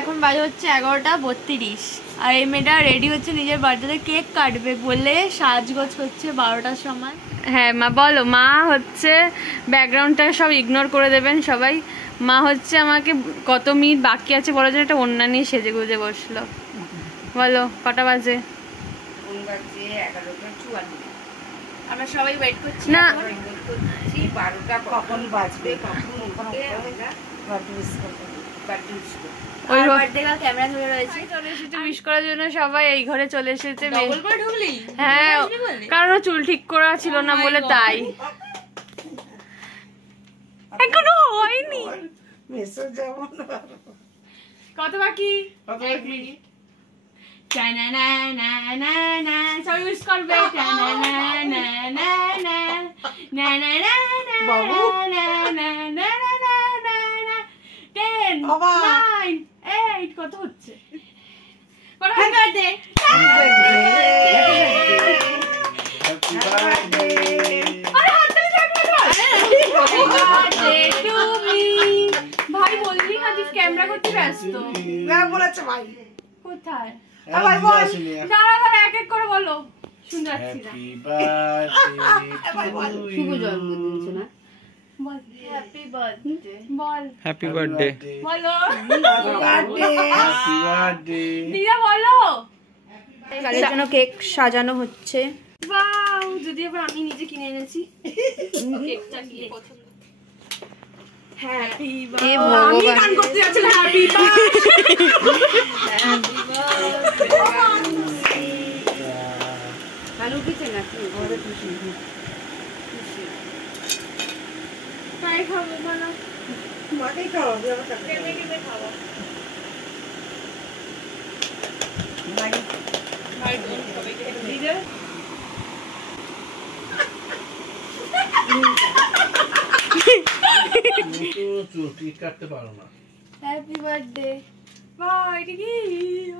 এখন বাজে হচ্ছে 11:32 আর এই মেয়েটা রেডি হচ্ছে নিজের বার্থডে কেক কাটবে বলে সাজগোজ করছে 12টার সময়। হ্যাঁ মা বলো, মা হচ্ছে ব্যাকগ্রাউন্ডটা সব ইগনোর করে দেবেন সবাই। মা হচ্ছে আমাকে কত মিনিট বাকি আছে বলার জন্য একটা ওড়না নিয়ে সেজে গুজে বসলো। বলো কটা বাজে? আমরা সবাই ওয়েট করছি না। 12টা কখন বাজবে? ওই বার্থডে গার্ল ক্যামেরা ধরে রয়েছে। চলে এসেছে উইশ করার জন্য সবাই এই ঘরে চলে এসেছে। হ্যাঁ, কারণ চুল ঠিক করা ছিল না বলে তাই। এখনো হয়নি। কত বাকি? সবাই উইশ করবে। কত হচ্ছে? ভাই বললি না যে ক্যামেরা করতে ব্যস্ত। বলেছে ভাই কোথায়? আবার বল, দাঁড়া দাঁড়া এক এক করে বলো, শুনতে পাচ্ছি না। শুভ জন্মদিন না। হ্যাপি বার্থডে বল। হ্যাপি বার্থডে বলো। হ্যাপি বার্থডে দিদা বলো। কালের জন্য কেক সাজানো হচ্ছে। ওয়াও, যদি আবার আমি নিজে কিনে এনেছি কেকটা কি পছন্দ। Happy birthday. আমি গান করতে যাচ্ছিলাম হ্যাপি বার্থডে। Happy birthday. ভালো কিছু না কি ঘরে খুশি। তাই খাবো বানা। মাকেই খাওয়া দিয়ে আমার কাছে কেমনে খাবো? ভাই ভাই বোন সবাইকে দিদা। চুটি কাটতে পারো না। Happy birthday. वाह এটা কি?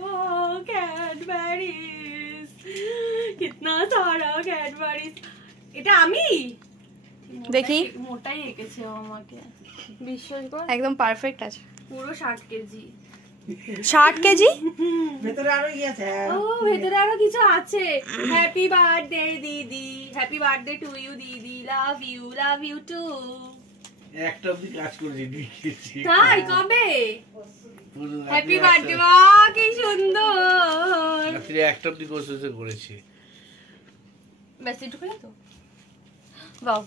ও ক্যাডবেরিজ, কিতনা সারা ক্যাডবেরিজ। এটা আমি দেখি মোটাই এঁকেছে আমাকে, বিশ্বাস কর একদম পারফেক্ট আছে। পুরো 60 কেজি। 60 কেজি? ভেতরে আরো ই আছে। ও ভেতরে আরো কিছু আছে। হ্যাপি বার্থডে দিদি, হ্যাপি বার্থডে টু ইউ দিদি, লাভ ইউ টু। একটা অবধি কাজ করেছি, লিখেছি। তাই কবে? Happy birthday. মা কি সুন্দর। রাত্রি একটা অবধি করেছি। ব্যাস এটুকুই তো। বাও,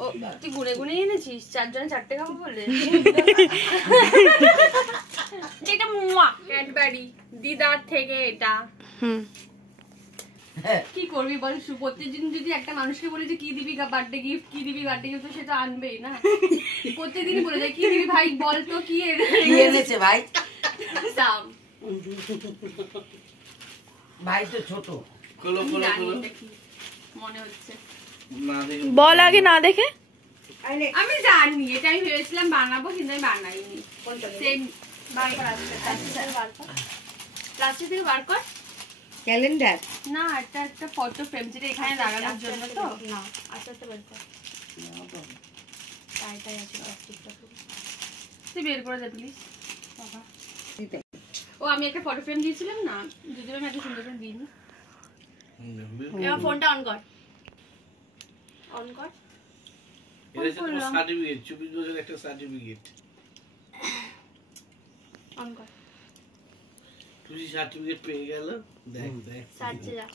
ও তুই গুনে গুনে এনেছিস? 4 জনে 4টে খাবো বলে। এটা মুয়া ক্যাডবেরি দিদার থেকে এটা। কি করবি বল? প্রত্যেকদিন যদি একটা মানুষকে বলে যে কি দিবি বার্থডে গিফট, কি দিবি বার্থডে গিফট, তো সেটা আনবেই না। প্রত্যেকদিনই বলে যায় কি দিবি ভাই বল তো, কি এনেছে ভাই? সাম ভাই তো ছোট। মনে হচ্ছে বল আগে না দেখে। আমি জানি এটা, আমি ভেবেছিলাম বানাবো কিন্তু আমি বানাইনি। সেম বার কর, প্লাস্টিক থেকে বার কর। ক্যালেন্ডার না, এটা একটা ফটো ফ্রেম যেটা এখানে লাগানোর জন্য। তো না আস্তে আস্তে বের কর। তাই আছে প্লাস্টিকটা পুরো। তুই বের করে দে প্লিজ বাবা। ও আমি একটা ফটো ফ্রেম দিয়েছিলাম না, যদি আমি একটা সুন্দর করে দিই। এবার ফোনটা অন কর, অন কর। এটা তোমার সার্টিফিকেট, 24 বছরের একটা সার্টিফিকেট। অন কর। তুই সার্টিফিকেট পেয়ে গেল। দেখ সার্চে যা,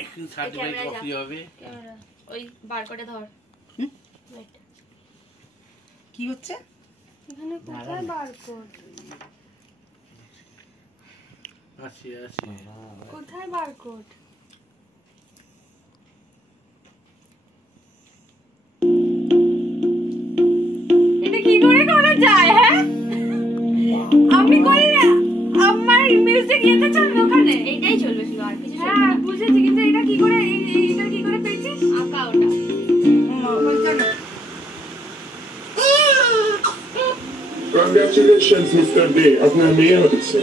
এখন সার্টিফিকেট কপি হবে। ক্যামেরা ওই বার করে ধর। রাইট, কি হচ্ছে এখানে কোথায় বারকোড? আছে কোথায় বারকোড? এটা কি করে করা যায়? হ্যাঁ আমি করি না, আমার মিউজিক ইয়েতে চলবে ওখানে, এটাই চলবে শুধু, আর কিছু চলবে না। হ্যাঁ বুঝেছি, কিন্তু এটা কি করে, এটা কি করে পেয়েছিস? আঁকা ওটা। Congratulations, Mr. Day. আপনার মেয়ে হচ্ছে।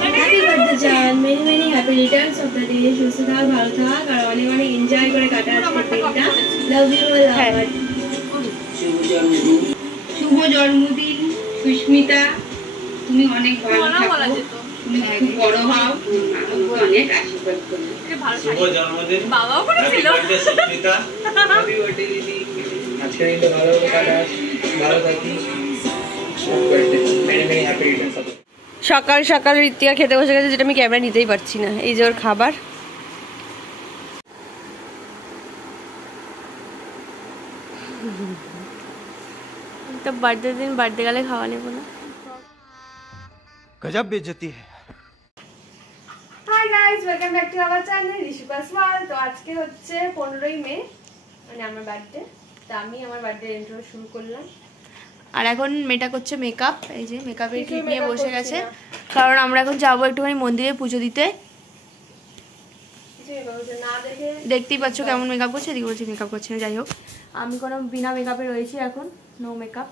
হ্যাপি বার্থডে জান, many many happy Returns of the day. সুস্থ থাক, ভালো থাক, আর অনেক অনেক এনজয় করে কাটা আজকের দিনটা। Love you love. শুভ জন্মদিন সুস্মিতা, তুমি অনেক ভালো থাকো, তুমি খুব বড় হও, আমাকে অনেক আশীর্বাদ করো। শুভ জন্মদিন বাবাও করেছিল। সুস্মিতা। আজকের দিনটা ভালো কাটাস, ভালো থাকিস। Many many happy Returns of the day. সকাল সকাল ঋত্বিকা খেতে বসে গেছে, যেটা আমি ক্যামেরা নিতেই পারছি না। এই যে ওর খাবার। তো বার্থডে দিন বার্থডে গেলে খাওয়া নেবো না। गजब बेइज्जती है। Hi guys, welcome back to our channel Rishika's world. তো আজকে হচ্ছে 15ই মে, মানে আমার বার্থডে। তো আমি আমার বার্থডে ইন্ট্রো শুরু করলাম। আর এখন মেয়েটা করছে মেকআপ। এই যে মেকআপের কিট নিয়ে বসে গেছে, কারণ আমরা এখন যাবো একটুখানি মন্দিরে পুজো দিতে। দেখতেই পাচ্ছ কেমন মেকআপ করছে, এদিকে বলছি মেকআপ করছে না। যাই হোক, আমি কোনো বিনা মেকআপে রয়েছি এখন, নো মেকআপ।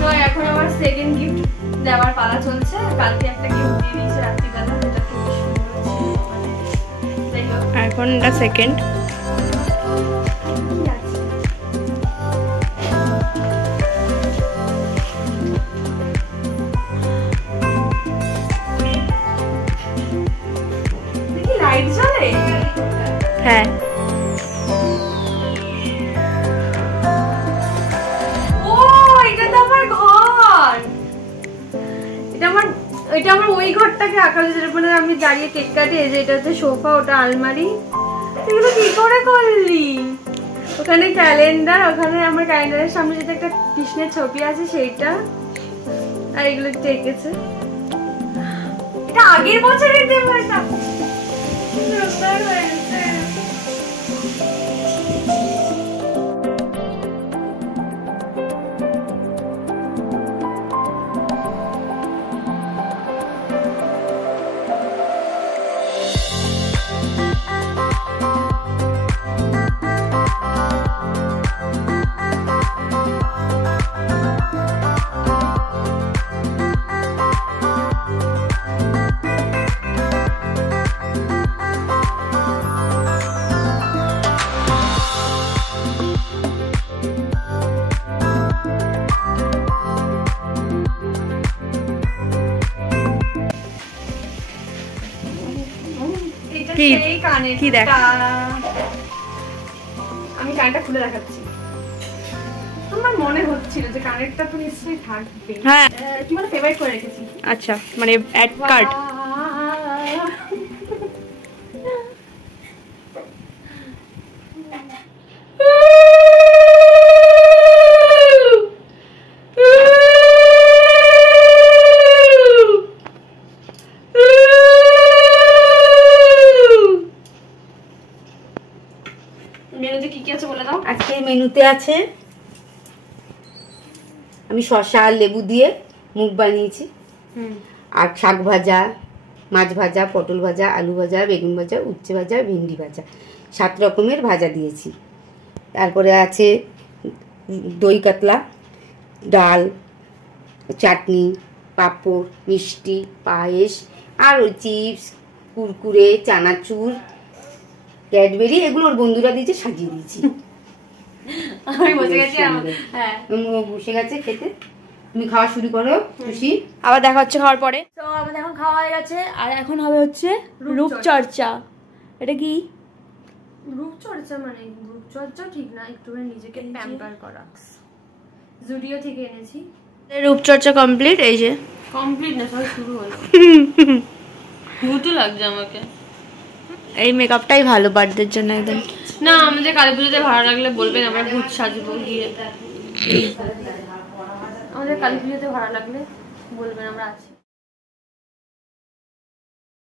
তো এখন আমার সেকেন্ড গিফট দেওয়ার পালা চলছে। কালকে একটা গিফট দিয়ে দিয়েছে রাত্রিবেলা, যেটা খুব সুন্দর। যাই হোক, এখন এটা সেকেন্ড। লাইট জ্বলে? হ্যাঁ। ও, এটা তো আমার ঘর। এটা আমার ওই ঘরটাকে আঁকা হয়েছে, যেটা আমি দাঁড়িয়ে কেক কাটি। এই যে এটা হচ্ছে সোফা, ওটা আলমারি। এগুলো কি করে করলি? ওখানে ক্যালেন্ডার, ওখানে আমার ক্যালেন্ডারের সামনে যেটা একটা কৃষ্ণের ছবি আছে সেইটা, আর এগুলো এঁকেছে। এটা আগের বছরের দেবো। এটা কি দেখ, আমি কানটা খুলে দেখাচ্ছি। আমার মনে হচ্ছিল যে কানেরটা তো নিশ্চয়ই থাকবে। হ্যাঁ, কি মানে ফেভারিট করে রেখেছি। আচ্ছা, মানে অ্যাড কার্ড। মেনুতে কি কি আছে বলে দাও। আজকে মেনুতে আছে, আমি শসা আর লেবু দিয়ে মুগ বানিয়েছি, আর শাক ভাজা, মাছ ভাজা, পটল ভাজা, আলু ভাজা, বেগুন ভাজা, উচ্ছে ভাজা, ভেন্ডি ভাজা, 7 রকমের ভাজা দিয়েছি। তারপরে আছে দই কাতলা, ডাল, চাটনি, পাঁপড়, মিষ্টি, পায়েস, আর ওই চিপস, কুরকুরে, চানাচুর, ক্যাডবেরি, এগুলো ওর বন্ধুরা দিয়েছে, সাজিয়ে দিয়েছি। আমি বসে গেছি। হ্যাঁ, বসে গেছে খেতে। তুমি খাওয়া শুরু করো খুশি। আবার দেখা হচ্ছে খাওয়ার পরে। তো আমাদের এখন খাওয়া হয়ে গেছে, আর এখন হবে হচ্ছে রূপচর্চা। এটা কি রূপচর্চা? মানে রূপচর্চা ঠিক না, একটুখানি নিজেকে প্যাম্পার করা। জুডিও থেকে এনেছি। রূপচর্চা কমপ্লিট। এই যে কমপ্লিট না, সবাই শুরু হলো। ভূতও লাগছে আমাকে। এই মেকআপটাই ভালো বার্থডের জন্য একদম। না, আমাদের কালী পুজোতে ভালো লাগলে বলবেন, আমরা ভূত সাজবো গিয়ে। আমাদের কালী পুজোতে ভালো লাগলে বলবেন, আমরা আছি।